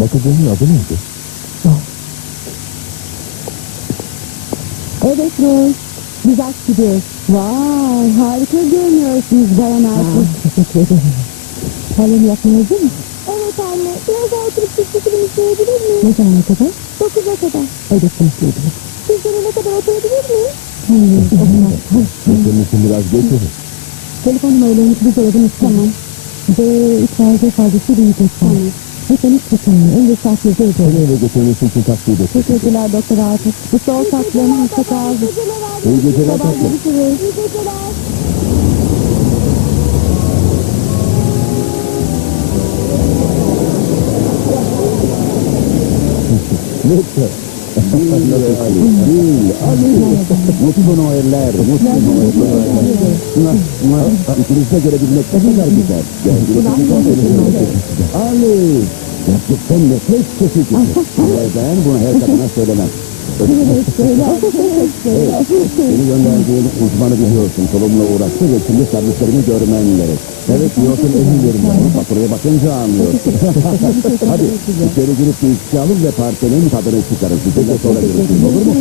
Bakıcının adı neydi? Evet Rose. Biz aç gidiyoruz. Vay harika görünüyorsunuz Bayan Arthur. Teşekkür ederim. Kalem yapmanızı mı? Evet anne. Biraz daha oturup çizgisini izleyebilir miyim? Ne zamana kadar? Dokuza kadar. Evet konuşuyoruz. Siz gelene kadar oturabilir miyim? Hayır olmaz. Senin için biraz geç olur. Telefon numaralarınızı bize yazınız. Tamam. Ve içeride fazlası bir Tamam. Lütfen hiç kaçınmayın. Önce saat yazı ödeyin. Seni eve götürmesi için takviye de. Teşekkürler Doktor Arthur. Bu sol saçlarını mutlaka aldı. İyi geceler Sabah tatlım. görüşürüz. İyi geceler. Lütfen. Değil, Ali. Mutlu Noeller, mutlu Noeller. İkinizi de görebilmek ne kadar güzel. Ali, gerçekten nefes. Ama ben bunu her kadına söylemem. Seni gönderdiğin uzmanı biliyorsun. Kolumla uğraştı ve şimdi servislerimi görmen gerek. Evet diyorsun emin yerim. Onu faturaya bakınca anlıyorsun. Hadi içeri girip bir içki alın ve partinin tadını çıkarın. Size de sonra görüşürüz olur mu?